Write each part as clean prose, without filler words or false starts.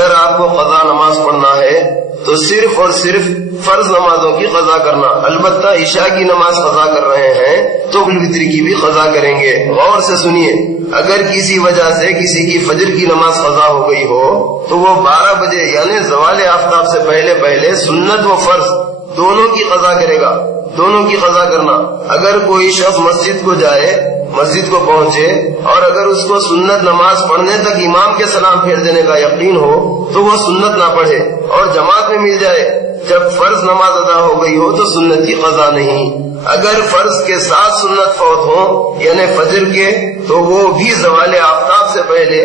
اگر آپ کو قضا نماز پڑھنا ہے تو صرف اور صرف فرض نمازوں کی قضا کرنا، البتہ عشاء کی نماز قضا کر رہے ہیں تو الوتر کی بھی قضا کریں گے۔ غور سے سنیے، اگر کسی وجہ سے کسی کی فجر کی نماز قضا ہو گئی ہو تو وہ 12 بجے یعنی زوال آفتاب سے پہلے سنت و فرض دونوں کی قضا کرے گا، دونوں کی قضا کرنا۔ اگر کوئی شخص مسجد کو جائے، مسجد کو پہنچے اور اگر اس کو سنت نماز پڑھنے تک امام کے سلام پھیر دینے کا یقین ہو تو وہ سنت نہ پڑھے اور جماعت میں مل جائے۔ جب فرض نماز ادا ہو گئی ہو تو سنت کی قضا نہیں۔ اگر فرض کے ساتھ سنت فوت ہو یعنی فجر کے، تو وہ بھی زوال آفتاب سے پہلے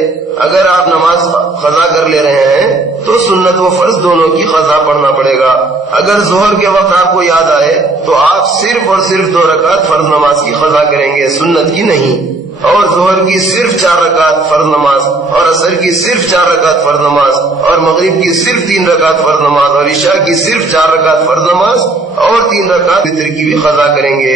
اگر آپ نماز قضا کر لے رہے ہیں تو سنت و فرض دونوں کی قضا پڑھنا پڑے گا۔ اگر ظہر کے وقت آپ کو یاد آئے تو آپ صرف اور صرف 2 رکعت فرض نماز کی قضا کریں گے، سنت کی نہیں۔ اور ظہر کی صرف 4 رکعت فرض نماز، اور عصر کی صرف 4 رکعت فرض نماز، اور مغرب کی صرف 3 رکعت فرض نماز، اور عشاء کی صرف 4 رکعت فرض نماز اور 3 رکعت وتر کی بھی قضا کریں گے۔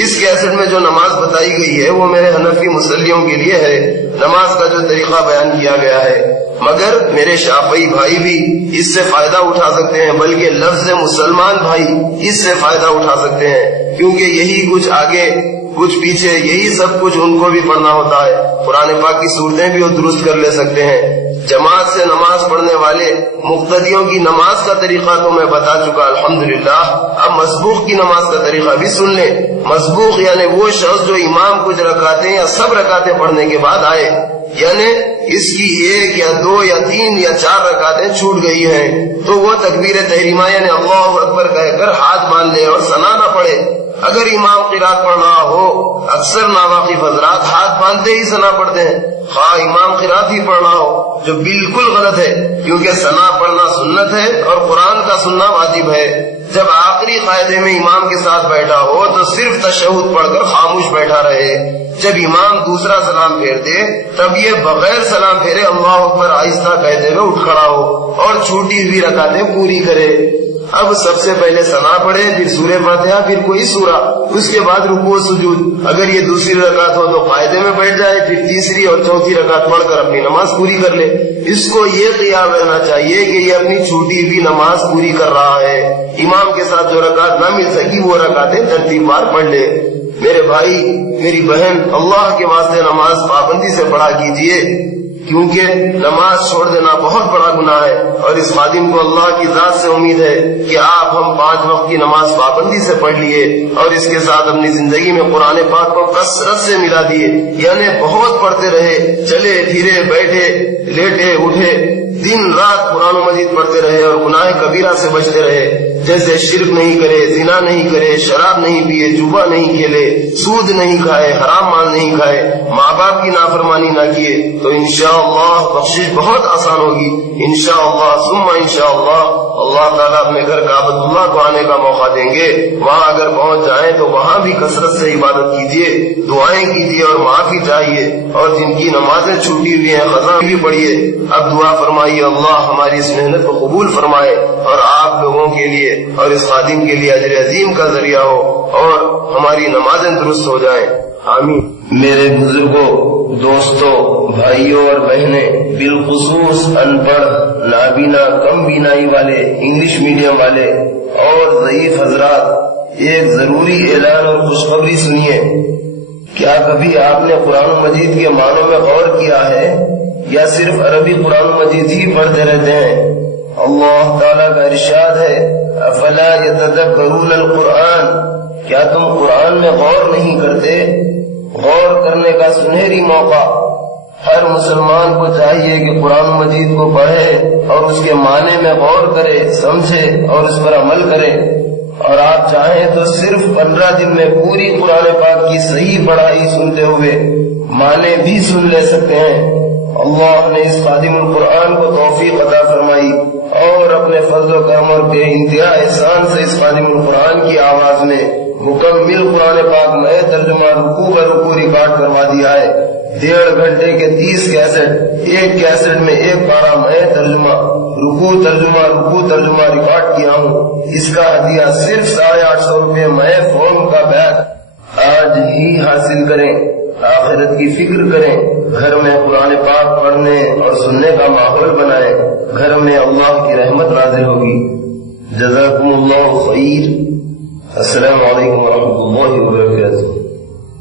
اس کیسٹ میں جو نماز بتائی گئی ہے وہ میرے حنفی مصلیوں کے لیے ہے، نماز کا جو طریقہ بیان کیا گیا ہے، مگر میرے شافعی بھائی بھی اس سے فائدہ اٹھا سکتے ہیں، بلکہ لفظ مسلمان بھائی اس سے فائدہ اٹھا سکتے ہیں، کیونکہ یہی کچھ آگے کچھ پیچھے یہی سب کچھ ان کو بھی پڑھنا ہوتا ہے۔ قرآن پاک کی صورتیں بھی وہ درست کر لے سکتے ہیں۔ جماعت سے نماز پڑھنے والے مقتدیوں کی نماز کا طریقہ تو میں بتا چکا الحمدللہ۔ اب مسبوق کی نماز کا طریقہ بھی سن لیں۔ مسبوق یعنی وہ شخص جو امام کچھ رکعتیں یا سب رکعتیں پڑھنے کے بعد آئے، یعنی اس کی 1 یا 2 یا 3 یا 4 رکعتیں چھوٹ گئی ہیں، تو وہ تکبیر تحریمہ یعنی اللہ اکبر کہہ کر ہاتھ باندھ لے اور ثنا نہ پڑھے۔ اگر امام قرات پڑھ رہا ہو، اکثر ناواقف حضرات ہاتھ باندھتے ہی ثنا پڑھتے ہیں، خواہ امام قرات ہی پڑھ رہا ہو، جو بالکل غلط ہے، کیونکہ ثنا پڑھنا سنت ہے اور قرآن کا سننا واجب ہے۔ جب آخری قاعدے میں امام کے ساتھ بیٹھا ہو تو صرف تشہد پڑھ کر خاموش بیٹھا رہے۔ جب امام دوسرا سلام پھیرتے تب یہ بغیر سلام پھیرے اللہ اکبر آہستہ کہتے ہوئے اٹھ کھڑا ہو اور چھوٹی ہوئی رکعتیں پوری کرے۔ اب سب سے پہلے ثنا پڑھے، پھر سورہ فاتحہ، پھر کوئی سورہ، اس کے بعد رکوع سجود۔ اگر یہ دوسری رکعت ہو تو قاعدے میں بیٹھ جائے، پھر تیسری اور چوتھی رکعت پڑھ کر اپنی نماز پوری کر لے۔ اس کو یہ خیال رہنا چاہیے کہ یہ اپنی چھوٹی ہوئی نماز پوری کر رہا ہے، امام کے ساتھ جو رکعت نہ مل سکی وہ رکعتیں ترتیب وار پڑھ لے۔ میرے بھائی میری بہن، اللہ کے واسطے نماز پابندی سے پڑھا کیجیے، کیونکہ نماز چھوڑ دینا بہت بڑا گناہ ہے، اور اس خادم کو اللہ کی ذات سے امید ہے کہ آپ ہم 5 وقت کی نماز پابندی سے پڑھ لیے اور اس کے ساتھ اپنی زندگی میں قرآن پاک کو کثرت سے ملا دیے، یعنی بہت پڑھتے رہے، چلے پھرے بیٹھے لیٹے اٹھے، دن رات قرآن مجید پڑھتے رہے اور گناہ کبیرہ سے بچتے رہے، جیسے شرک نہیں کرے، زنا نہیں کرے، شراب نہیں پیے، جوا نہیں کھیلے، سود نہیں کھائے، حرام مال نہیں کھائے، ماں باپ کی نافرمانی نہ کیے، تو انشاءاللہ بخشش بہت آسان ہوگی۔ انشاءاللہ ثم انشاءاللہ اللہ تعالیٰ اپنے گھر کعبۃ اللہ کو آنے کا موقع دیں گے۔ وہاں اگر پہنچ جائیں تو وہاں بھی کثرت سے عبادت کیجیے، دعائیں کیجیے اور معافی چاہیے، اور جن کی نمازیں چھوٹی ہوئی ہیں قضا بھی پڑھیے۔ اب دعا فرمائیے اللہ ہماری اس محنت کو قبول فرمائے اور آپ لوگوں کے لیے اور اس خادم کے لیے اجر عظیم کا ذریعہ ہو اور ہماری نمازیں درست ہو جائیں، آمین۔ میرے بزرگوں، دوستوں، بھائیوں اور بہنیں، بالخصوص ان پڑھ، نابینا، کم بینائی والے، انگلش میڈیم والے اور ضعیف حضرات، ایک ضروری اعلان اور خوشخبری سنیے۔ کیا کبھی آپ نے قرآن مجید کے معنوں میں غور کیا ہے یا صرف عربی قرآن مجید ہی پڑھتے رہتے ہیں؟ اللہ تعالیٰ کا ارشاد ہے افلا یتدبرون القرآن، کیا تم قرآن میں غور نہیں کرتے؟ غور کرنے کا سنہری موقع ہر مسلمان کو چاہیے کہ قرآن مجید کو پڑھے اور اس کے معنی میں غور کرے، سمجھے اور اس پر عمل کرے۔ اور آپ چاہیں تو صرف 15 دن میں پوری قرآن پاک کی صحیح پڑھائی سنتے ہوئے معنی بھی سن لے سکتے ہیں۔ اللہ نے اس خادم القرآن کو توفیق عطا فرمائی اور اپنے فضل و کرم اور بے انتہا احسان سے اس خادم القرآن کی آواز میں مکمل قرآن پاک میں ترجمہ رکوع کا رکوع ریکارڈ کروا دیا ہے۔ 1.5 گھنٹے کے 30 کیسٹ، ایک کیسٹ میں ایک پارہ میں ترجمہ رکوع ترجمہ ریکارڈ کیا ہوں۔ اس کا ہدیہ صرف 850 روپے میں فون کا بیگ آج ہی حاصل کریں۔ آخرت کی فکر کریں، گھر میں قرآن پاک پڑھنے اور سننے کا ماحول بنائیں، رحمت نازل ہوگی. جزاکم اللہ خیر. السلام علیکم ورحمۃ اللہ وبرکاتہ.